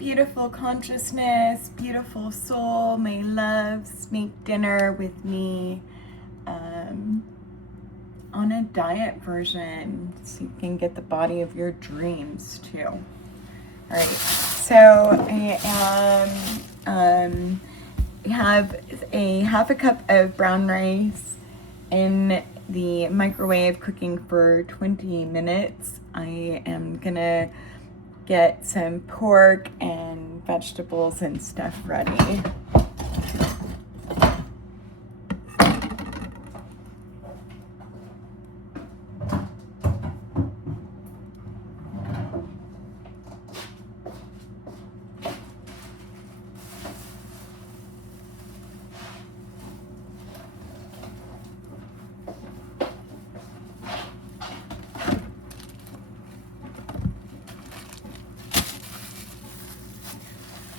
Beautiful consciousness, beautiful soul, my loves, make dinner with me on a diet version so you can get the body of your dreams too. All right, so I have a half a cup of brown rice in the microwave cooking for 20 minutes. I am gonna get some pork and vegetables and stuff ready.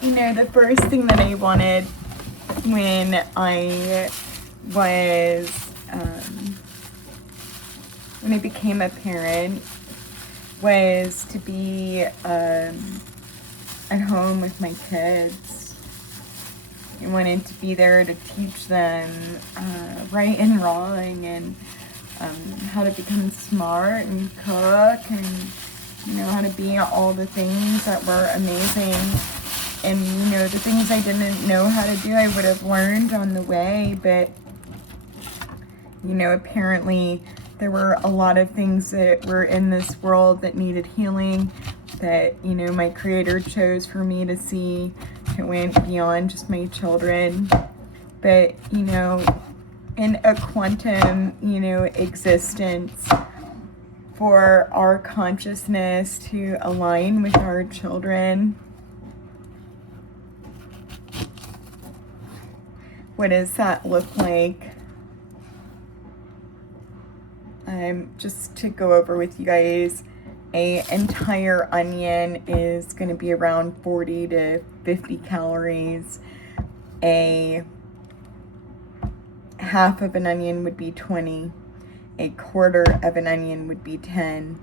You know, the first thing that I wanted when I was, when I became a parent was to be at home with my kids. I wanted to be there to teach them right and wrong and how to become smart and cook and, you know, how to be all the things that were amazing. And, you know, the things I didn't know how to do, I would have learned on the way. But, you know, apparently there were a lot of things that were in this world that needed healing that, you know, my Creator chose for me to see. It went beyond just my children. But, you know, in a quantum, you know, existence, for our consciousness to align with our children, what does that look like? Just to go over with you guys, an entire onion is going to be around 40 to 50 calories. A half of an onion would be 20. A quarter of an onion would be 10.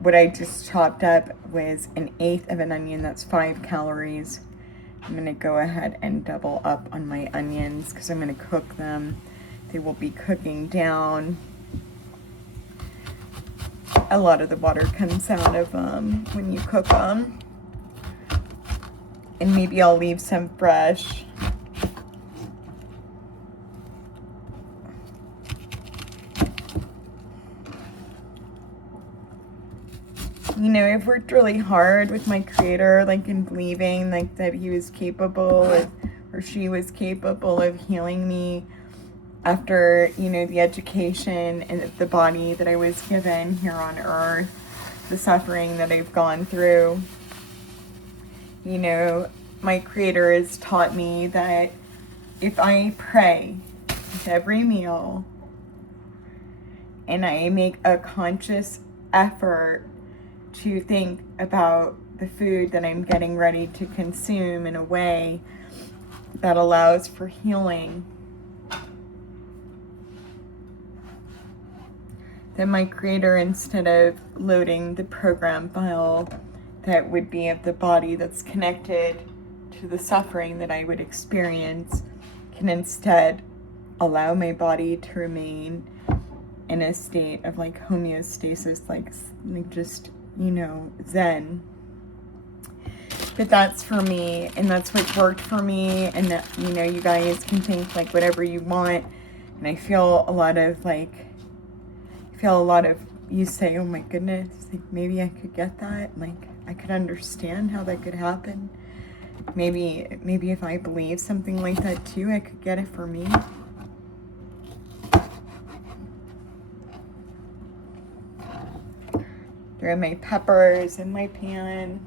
What I just chopped up was an eighth of an onion, that's 5 calories. I'm going to go ahead and double up on my onions because I'm going to cook them. They will be cooking down. A lot of the water comes out of them when you cook them. And maybe I'll leave some fresh. You know, I've worked really hard with my Creator, like in believing like that he was capable of, or she was capable of healing me after, you know, the education and the body that I was given here on earth, the suffering that I've gone through. You know, my Creator has taught me that if I pray with every meal and I make a conscious effort to think about the food that I'm getting ready to consume in a way that allows for healing, then my Creator, instead of loading the program file that would be of the body that's connected to the suffering that I would experience, can instead allow my body to remain in a state of like homeostasis, like just, you know, Zen. But that's for me, and that's what worked for me. And that, you know, you guys can think like whatever you want. And I feel a lot of you say, oh my goodness, like maybe I could get that. Like I could understand how that could happen. Maybe if I believe something like that too, I could get it for me. Throw my peppers in my pan.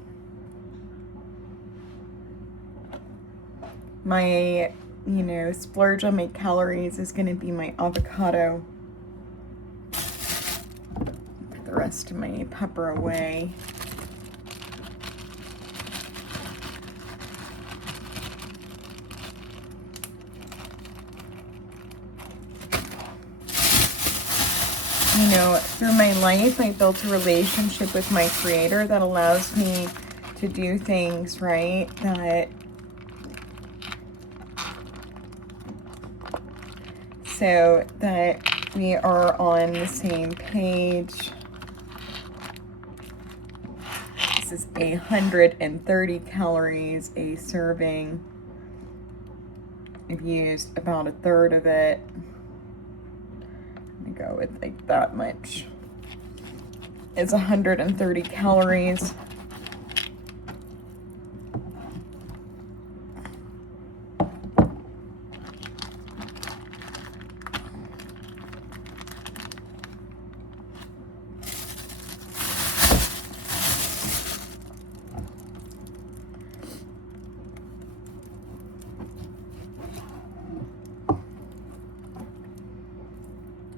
My, you know, splurge on my calories is going to be my avocado. Put the rest of my pepper away. You know, through my life, I built a relationship with my Creator that allows me to do things, right, that so that we are on the same page. This is 130 calories a serving. I've used about a third of it. Let me go with like that much. It's 130 calories.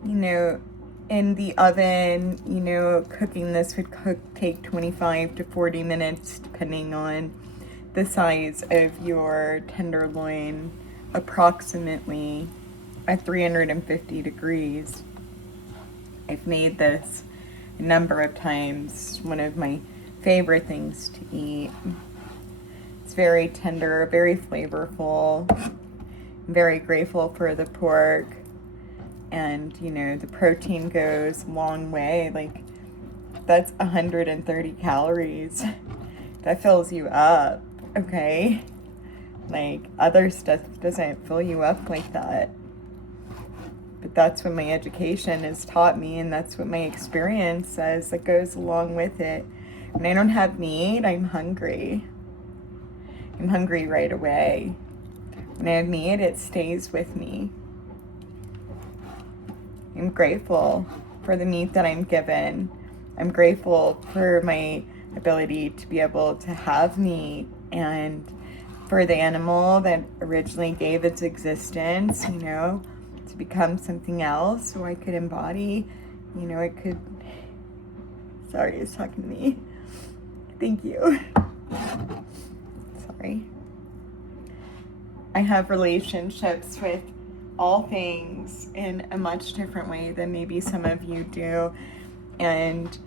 You know, in the oven, you know, cooking this would take 25 to 40 minutes, depending on the size of your tenderloin, approximately at 350 degrees. I've made this a number of times. One of my favorite things to eat. It's very tender, very flavorful. I'm very grateful for the pork. And, you know, the protein goes a long way. Like, that's 130 calories. That fills you up, okay? Like, other stuff doesn't fill you up like that. But that's what my education has taught me, and that's what my experience says that goes along with it. When I don't have meat, I'm hungry. I'm hungry right away. When I have meat, it stays with me. I'm grateful for the meat that I'm given. I'm grateful for my ability to be able to have meat, and for the animal that originally gave its existence, you know, to become something else so I could embody, you know, it could. Sorry, it's talking to me. Thank you. Sorry. I have relationships with all things in a much different way than maybe some of you do, and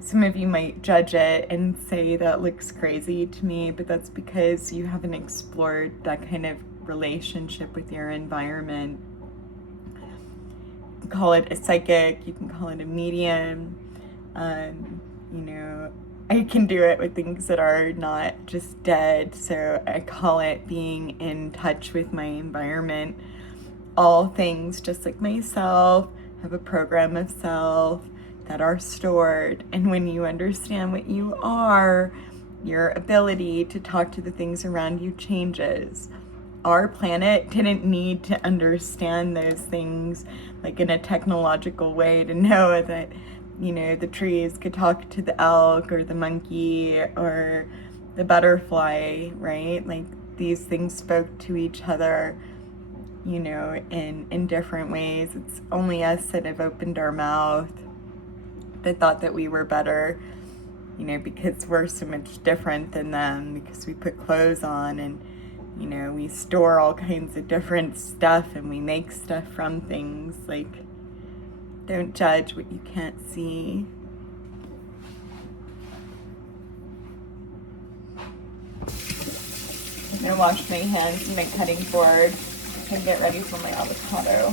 some of you might judge it and say that looks crazy to me, but that's because you haven't explored that kind of relationship with your environment. You can call it a psychic, you can call it a medium. You know, I can do it with things that are not just dead, so I call it being in touch with my environment. All things, just like myself, have a program of self that are stored. And when you understand what you are, your ability to talk to the things around you changes. Our planet didn't need to understand those things like in a technological way to know that, you know, the trees could talk to the elk or the monkey or the butterfly, right? Like, these things spoke to each other, you know, in different ways. It's only us that have opened our mouth that thought that we were better, you know, because we're so much different than them, because we put clothes on and, you know, we store all kinds of different stuff and we make stuff from things. Like, don't judge what you can't see. I'm gonna wash my hands in my cutting board and get ready for my avocado.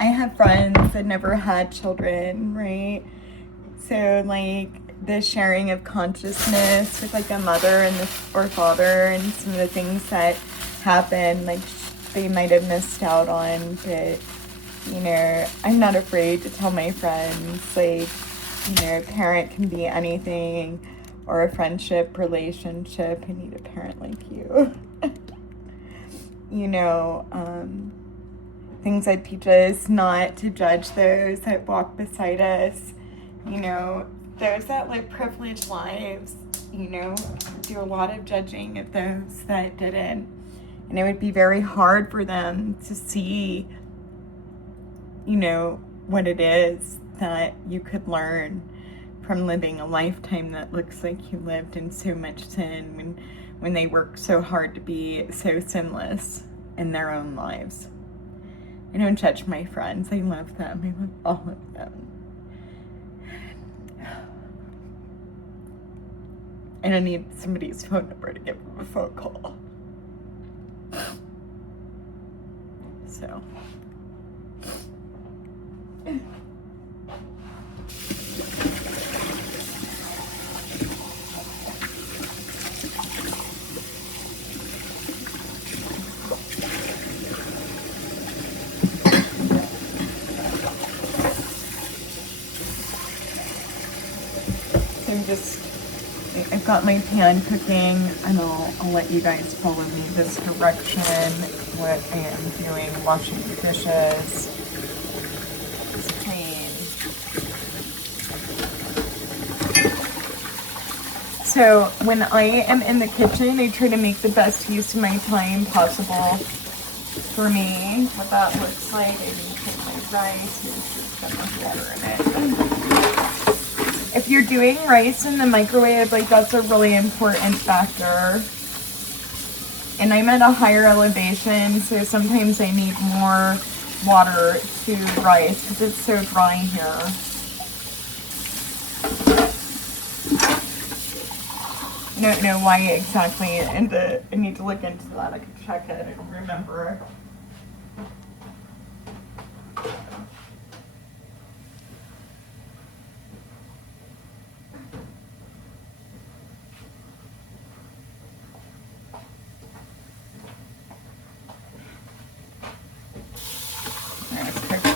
I have friends that never had children, right? So, like, the sharing of consciousness with, like, a mother and or father, and some of the things that happen, like, they might have missed out on. But, you know, I'm not afraid to tell my friends, like, you know, a parent can be anything, or a friendship, relationship. I need a parent like you. You know, things that teach us not to judge those that walk beside us. You know, those that live privileged lives, you know, do a lot of judging of those that didn't. And it would be very hard for them to see, you know, what it is that you could learn from living a lifetime that looks like you lived in so much sin when they work so hard to be so sinless in their own lives. I don't judge my friends. I love them. I love all of them. I don't need somebody's phone number to give them a phone call. So. I've got my pan cooking, and I'll let you guys follow me this direction, what I am doing, washing the dishes. It's clean. So when I am in the kitchen, I try to make the best use of my time possible for me. What that looks like, I need to put my rice and put some water in it. If you're doing rice in the microwave, like that's a really important factor. And I'm at a higher elevation, so sometimes I need more water to rice because it's so dry here. I don't know why exactly, and I need to look into that. I could check it. I don't remember.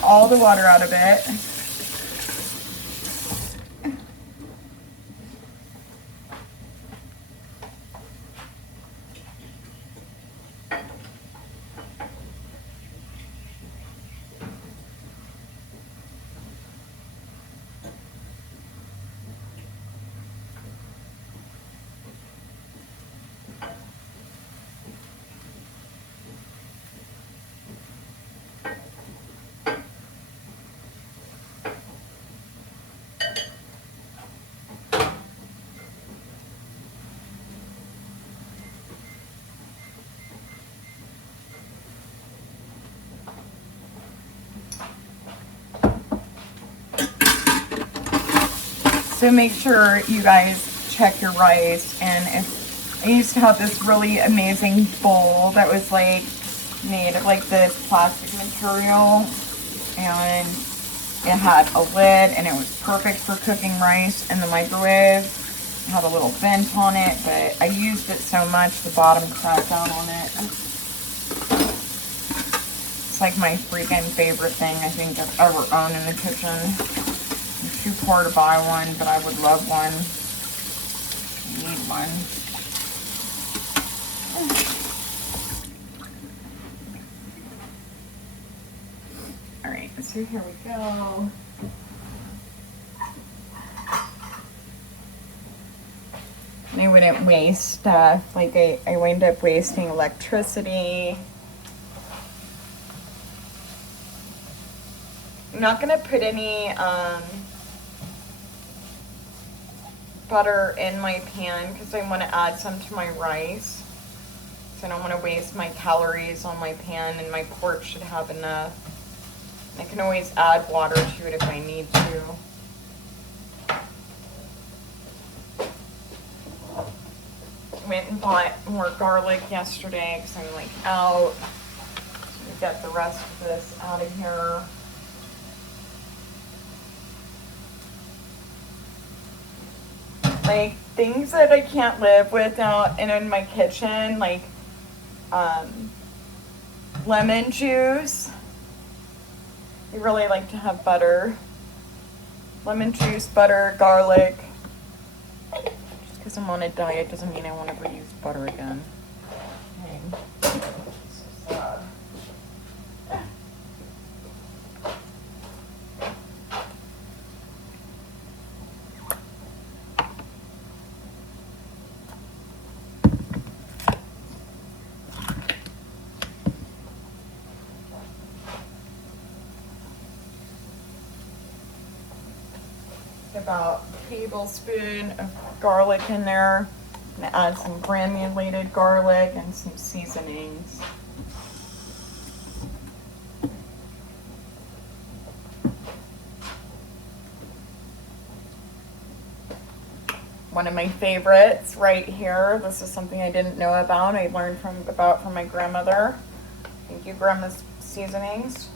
All the water out of it. So make sure you guys check your rice. And if I used to have this really amazing bowl that was like made of like this plastic material, and it had a lid and it was perfect for cooking rice in the microwave. It had a little vent on it, but I used it so much the bottom cracked out on it. It's like my freaking favorite thing I think I've ever owned in the kitchen. I'm too poor to buy one, but I would love one. I need one. Alright, so here we go. And I wouldn't waste stuff. Like I wind up wasting electricity. I'm not gonna put any butter in my pan because I want to add some to my rice. So I don't want to waste my calories on my pan, and my pork should have enough. I can always add water to it if I need to. Went and bought more garlic yesterday because I'm like out. So get the rest of this out of here. Like things that I can't live without in my kitchen, like lemon juice. I really like to have butter. Lemon juice, butter, garlic. Just because I'm on a diet doesn't mean I won't ever use butter again. Okay. About a tablespoon of garlic in there. I'm gonna add some granulated garlic and some seasonings. One of my favorites right here. This is something I didn't know about. I learned from my grandmother. Thank you, Grandma's seasonings.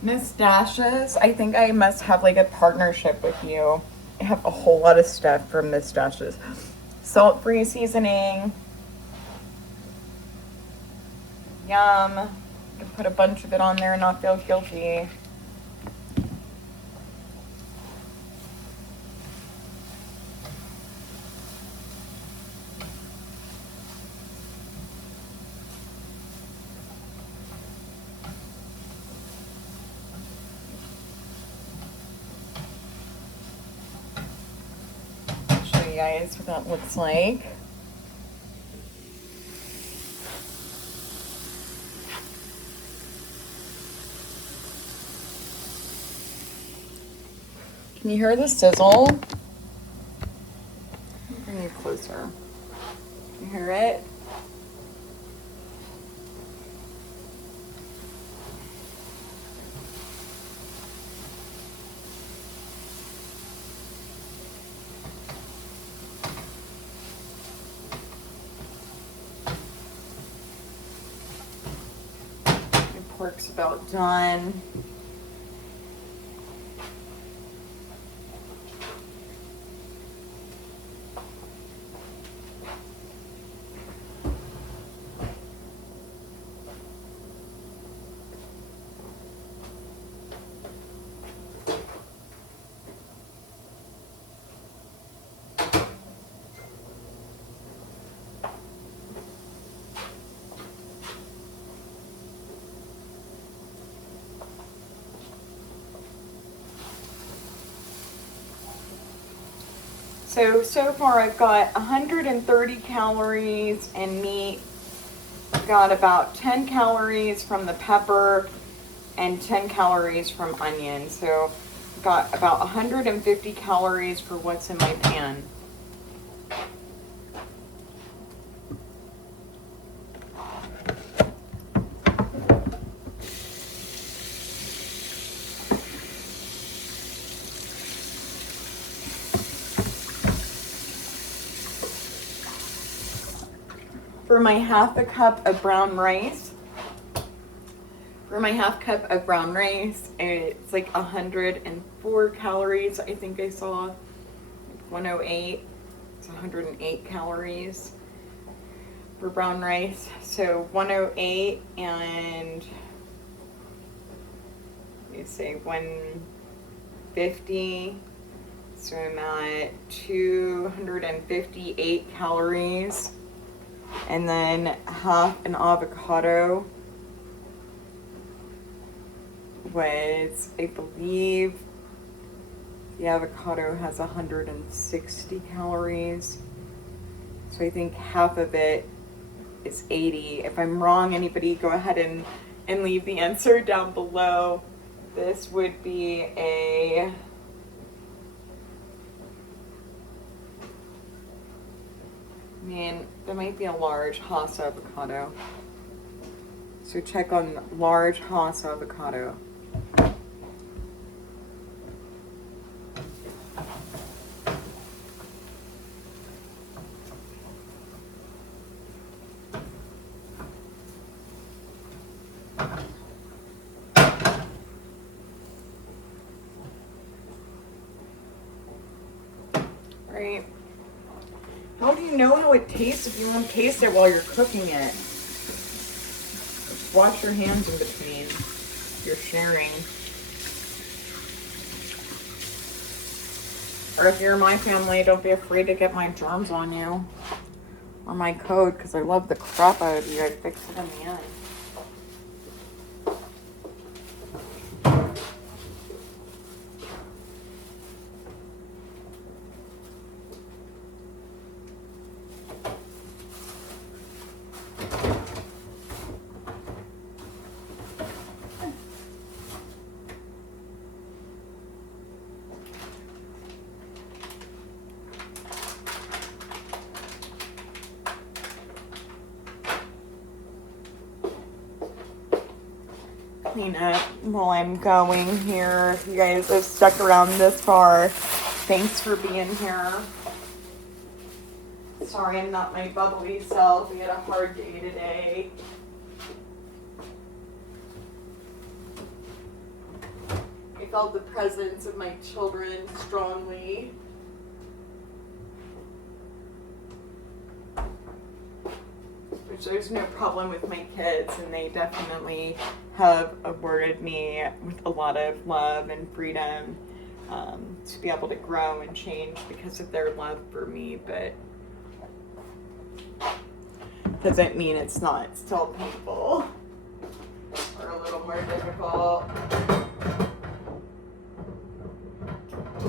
Miss Dashes, I think I must have like a partnership with you. I have a whole lot of stuff from Miss Dashes. Salt-free seasoning. Yum. I can put a bunch of it on there and not feel guilty. Show you guys what that looks like. Can you hear the sizzle? Bring you closer. Can you hear it? The pork's about done. So far I've got 130 calories in meat. I've got about 10 calories from the pepper and 10 calories from onion. So I've got about 150 calories for what's in my pan. For my half a cup of brown rice, it's like 104 calories. I think I saw like 108. It's 108 calories for brown rice. So 108 and let me say 150. So I'm at 258 calories. And then half an avocado was, I believe, the avocado has 160 calories. So I think half of it is 80. If I'm wrong, anybody go ahead and leave the answer down below. This would be a that might be a large Hass avocado. So check on large Hass avocado. Right. How do you know how it tastes if you won't taste it while you're cooking it? Just wash your hands in between. You're sharing. Or if you're my family, don't be afraid to get my germs on you. Or my code, because I love the crap out of you. I fix it in the end. Clean up while I'm going here. If you guys have stuck around this far, thanks for being here. Sorry I'm not my bubbly self. We had a hard day today. I felt the presence of my children strongly. Which there's no problem with my kids, and they definitely have awarded me with a lot of love and freedom to be able to grow and change because of their love for me, but doesn't mean it's not still painful or a little more difficult.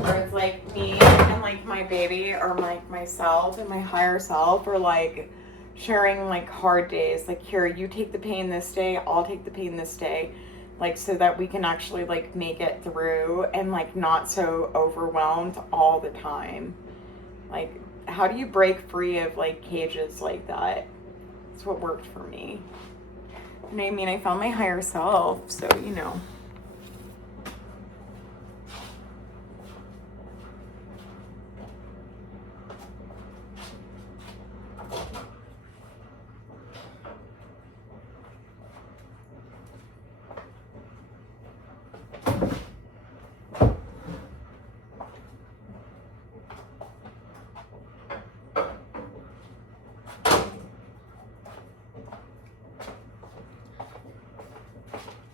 Or it's like me and like my baby or like myself and my higher self are like sharing like hard days, like here, you take the pain this day, I'll take the pain this day, like so that we can actually like make it through and like not so overwhelmed all the time. Like how do you break free of like cages like that? It's what worked for me. And I mean, I found my higher self, so you know.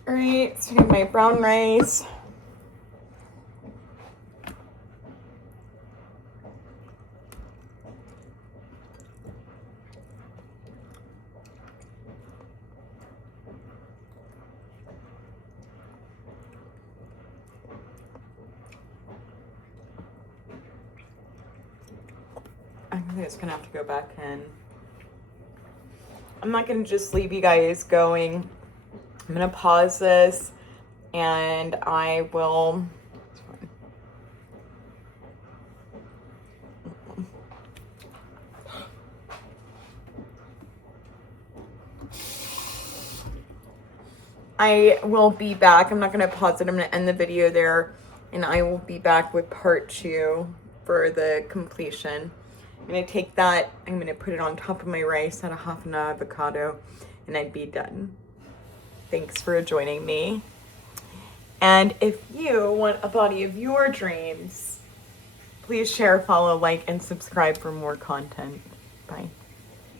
Alright, so I have my brown rice. I think it's gonna have to go back in. I'm not gonna just leave you guys going. I'm gonna pause this and I will. I will be back. I'm not gonna pause it. I'm gonna end the video there and I will be back with part 2 for the completion. I'm gonna take that, I'm gonna put it on top of my rice, add a half an avocado, and I'd be done. Thanks for joining me. And if you want a body of your dreams, please share, follow, like, and subscribe for more content. Bye.